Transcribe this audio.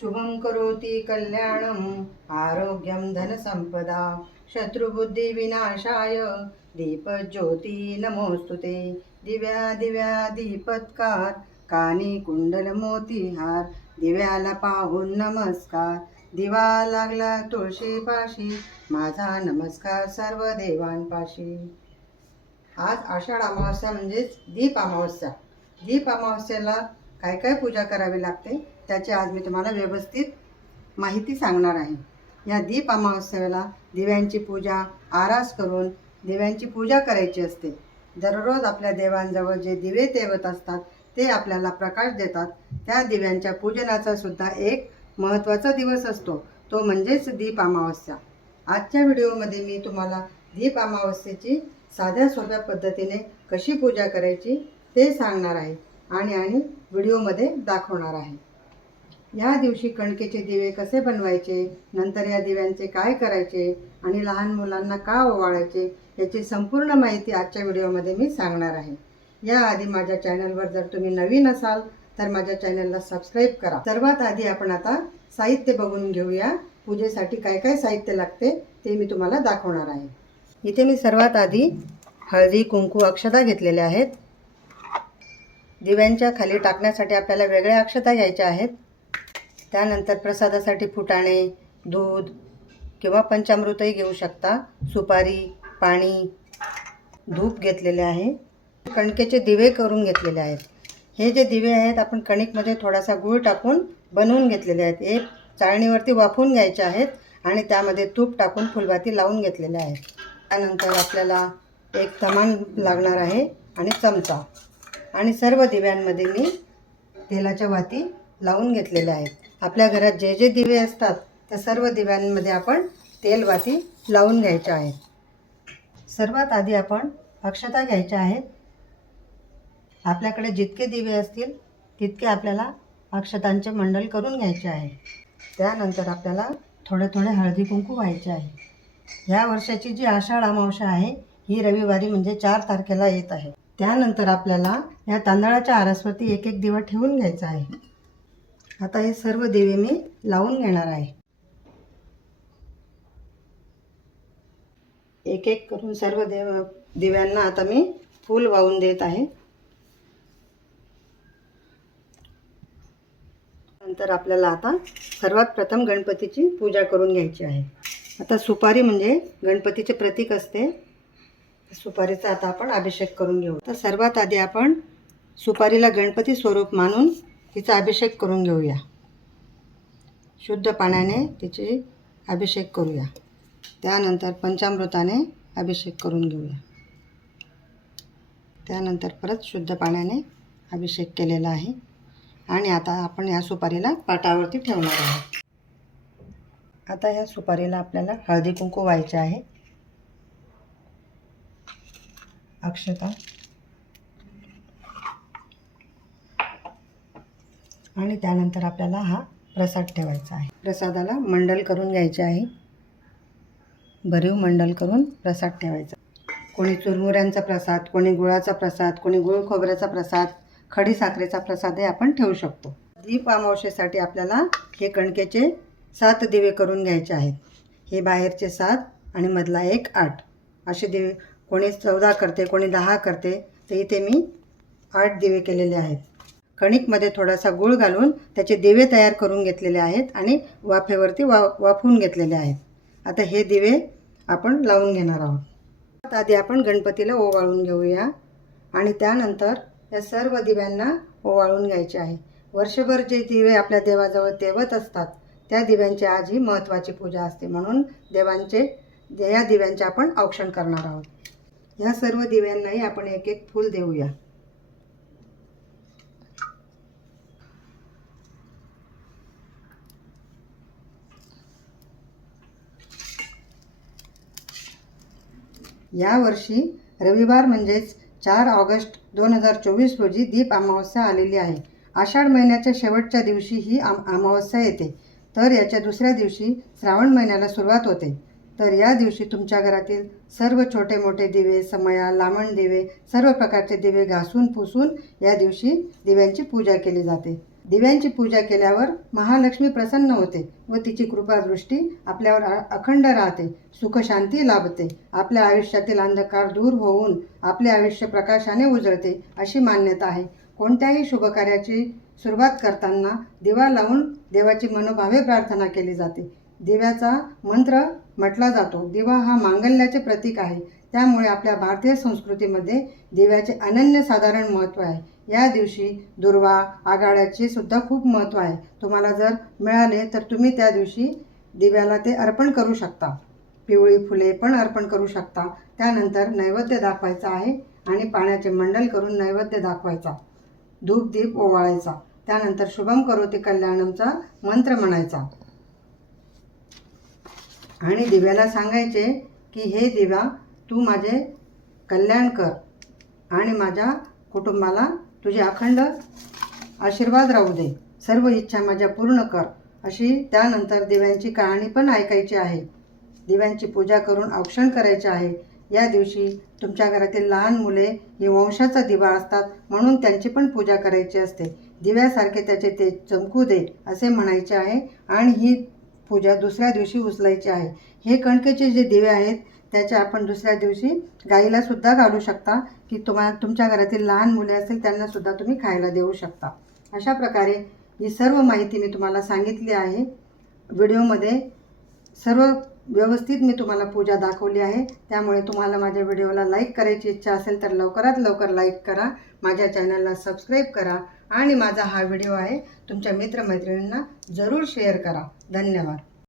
शुभं करोति कल्याणम् आरोग्यं धनसम्पदा शत्रुबुद्धिविनाशाय दीपज्योती नमोऽस्तु ते। दिव्या दिव्या दीपत्कार कानी कुंडल मोतीहार दिव्याला पाहून नमस्कार। दिवा लागला तुळशीपाशी माझा नमस्कार सर्व देवांपाशी। आज आषाढ अमावस्या म्हणजेच दीप अमावस्या। दीप अमावस्याला काय काय पूजा करावी लागते त्याची आज मी तुम्हाला व्यवस्थित माहिती सांगणार आहे. या दीप अमावस्येला दिव्यांची पूजा आरास करून दिव्यांची पूजा करायची असते. दररोज आपल्या देवांजवळ जे दिवे तेवत असतात ते आपल्याला प्रकाश देतात. त्या दिव्यांच्या पूजनाचा सुद्धा एक महत्त्वाचा दिवस असतो. तो म्हणजेच दीप अमावस्या. आजच्या व्हिडिओमध्ये मी तुम्हाला दीप अमावस्येची साध्या सोप्या पद्धतीने कशी पूजा करायची ते सांगणार आहे. आणि आणि व्हिडिओमध्ये दाखवणार आहे. या दिवशी कणकेचे दिवे कसे बनवायचे नंतर या दिव्यांचे काय करायचे आणि लहान मुलांना का ओवाळायचे याची संपूर्ण माहिती आजच्या व्हिडिओमध्ये मी सांगणार आहे. याआधी माझ्या चॅनलवर जर तुम्ही नवीन असाल तर माझ्या चॅनलला सबस्क्राईब करा. सर्वात आधी आपण आता साहित्य बघून घेऊया. पूजेसाठी काय काय साहित्य लागते ते मी तुम्हाला दाखवणार आहे. इथे मी सर्वात आधी हळदी कुंकू अक्षता घेतलेल्या आहेत. दिव्यांच्या खाली टाकण्यासाठी आपल्याला वेगळ्या अक्षता घ्यायच्या आहेत. त्यानंतर प्रसादासाठी फुटाणे दूध किंवा पंचामृतही घेऊ शकता. सुपारी पाणी धूप घेतलेले आहे. कणकेचे दिवे करून घेतलेले आहेत. हे जे दिवे आहेत आपण कणिकमध्ये थोडासा गूळ टाकून बनवून घेतलेले आहेत. हे चाळणीवरती वाफवून घ्यायचे आहेत आणि त्यामध्ये तूप टाकून फुलबाती लावून घेतलेल्या आहेत. त्यानंतर आपल्याला एक तमान लागणार आहे आणि चमचा. आणि सर्व दिव्यांमध्ये मी तेलाच्या वाती लावून घेतलेल्या आहेत. आपल्या घरात जे जे दिवे असतात त्या सर्व दिव्यांमध्ये आपण तेल वाती लावून घ्यायच्या आहेत. सर्वात आधी आपण अक्षता घ्यायच्या आहेत. आपल्याकडे जितके दिवे असतील तितके आपल्याला अक्षतांचे मंडल करून घ्यायचे आहे. त्यानंतर आपल्याला थोडे थोडे हळदी कुंकू व्हायचे आहे. ह्या वर्षाची जी आषाढ अमावस्या आहे ही रविवारी म्हणजे चार तारखेला येत आहे. त्यानंतर आपल्याला या तांदळाच्या आरसवरती एक एक दिवा ठेवून घ्यायचा आहे. आता हे सर्व दिवे मी लावून घेणार आहे. एक एक करून सर्व देव दिव्यांना आता मी फूल वाहून देत आहे. नंतर आपल्याला आता सर्वात प्रथम गणपतीची पूजा करून घ्यायची आहे. आता सुपारी म्हणजे गणपतीचे प्रतीक असते. सुपारीचा आता आपण अभिषेक करून घेऊ. तर सर्वात आधी आपण सुपारीला गणपती स्वरूप मानून तिचा अभिषेक करून घेऊया. शुद्ध पाण्याने तिची अभिषेक करूया. त्यानंतर पंचामृताने अभिषेक करून घेऊया. त्यानंतर परत शुद्ध पाण्याने अभिषेक केलेला आहे. आणि आता आपण या सुपारीला पाटावरती ठेवणार आहोत. आता या सुपारीला आपल्याला हळदी कुंकू व्हायचे आहे. अक्षता. आणि त्यानंतर आपल्याला हा प्रसाद ठेवायचा आहे. प्रसादाला मंडल करून घ्यायचे आहे. भरीव मंडल करून प्रसाद ठेवायचा. कोणी चुरमुऱ्यांचा प्रसाद कोणी गुळाचा प्रसाद कोणी गुळ खोबऱ्याचा प्रसाद खडी साखरेचा प्रसादही आपण ठेवू शकतो. दीप अमावशेसाठी आपल्याला हे कणकेचे सात दिवे करून घ्यायचे आहेत. हे बाहेरचे सात आणि मधला एक आठ. असे दिवे कोणी चौदा करते कोणी दहा करते तर इथे मी आठ दिवे केलेले आहेत. कणिकमध्ये थोडासा गूळ घालून त्याचे दिवे तयार करून घेतलेले आहेत आणि वाफेवरती वा वाफवून घेतलेले आहेत. आता हे दिवे आपण लावून घेणार आहोत. आधी आपण गणपतीला ओवाळून घेऊया आणि त्यानंतर या सर्व दिव्यांना ओवाळून घ्यायचे आहे. वर्षभर जे दिवे आपल्या देवाजवळ तेवत असतात त्या दिव्यांची आज ही महत्त्वाची पूजा असते म्हणून देवांचे या दिव्यांचे आपण औक्षण करणार आहोत. ह्या सर्व दिव्यांनाही आपण एक एक फूल देऊया. यावर्षी रविवार म्हणजेच चार ऑगस्ट दोन हजार चोवीस रोजी दीप अमावस्या आलेली आहे. आषाढ महिन्याच्या शेवटच्या दिवशी ही आम अमावस्या येते. तर याच्या दुसऱ्या दिवशी श्रावण महिन्याला सुरुवात होते. तर या दिवशी तुमच्या घरातील सर्व छोटे मोठे दिवे समया लामण दिवे सर्व प्रकारचे दिवे घासून पुसून या दिवशी दिव्यांची पूजा केली जाते. दिव्यांची पूजा केल्यावर महालक्ष्मी प्रसन्न होते व तिची कृपादृष्टी आपल्यावर अखंड राहते सुखशांती लाभते. आपल्या आयुष्यातील अंधकार दूर होऊन आपले आयुष्य प्रकाशाने उजळते अशी मान्यता आहे. कोणत्याही शुभकार्याची सुरुवात करताना दिवा लावून देवाची मनोभावे प्रार्थना केली जाते. दिव्याचा मंत्र म्हटला जातो. दिवा हा मांगल्याचे प्रतीक आहे. त्यामुळे आपल्या भारतीय संस्कृतीमध्ये दिव्याचे अनन्यसाधारण महत्त्व आहे. या दिवशी दुर्वा आघाड्याचे सुद्धा खूप महत्त्व आहे. तुम्हाला जर मिळाले तर तुम्ही त्या दिवशी दिव्याला ते अर्पण करू शकता. पिवळी फुले पण अर्पण करू शकता. त्यानंतर नैवेद्य दाखवायचा आहे आणि पाण्याचे मंडल करून नैवेद्य दाखवायचा. धूप दीप ओवाळायचा. त्यानंतर शुभम करोती कल्याणमचा मंत्र म्हणायचा. आणि दिव्याला सांगायचे की हे दिवा तू माझे कल्याण कर आणि माझ्या कुटुंबाला तुझे अखंड आशीर्वाद राहू दे. सर्व इच्छा माझ्या पूर्ण कर. अशी त्यानंतर दिव्यांची कहाणी पण ऐकायची आहे. दिव्यांची पूजा करून औक्षण करायचे आहे. या दिवशी तुमच्या घरातील लहान मुले ही वंशाचा दिवा असतात म्हणून त्यांची पण पूजा करायची असते. दिव्यासारखे त्याचे ते चमकू दे असे म्हणायचे आहे. आणि ही पूजा दुसऱ्या दिवशी उचलायची आहे. हे कणकेचे जे दिवे आहेत त्याचे आपण दुसऱ्या दिवशी गाईला सुद्धा घालू शकता की तुम्हाला तुमच्या घरातील लहान मुले असतील त्यांना सुद्धा तुम्ही खायला देऊ शकता. अशा प्रकारे ही सर्व माहिती मी तुम्हाला सांगितली आहे. व्हिडिओमध्ये सर्व व्यवस्थित मी तुम्हाला पूजा दाखवली आहे. त्यामुळे तुम्हाला माझ्या व्हिडिओला लाईक करायची इच्छा असेल तर लवकरात लवकर लाईक करा. माझ्या चॅनलला सबस्क्राईब करा. आणि माझा हा व्हिडिओ आहे तुमच्या मित्रमैत्रिणींना जरूर शेअर करा. धन्यवाद.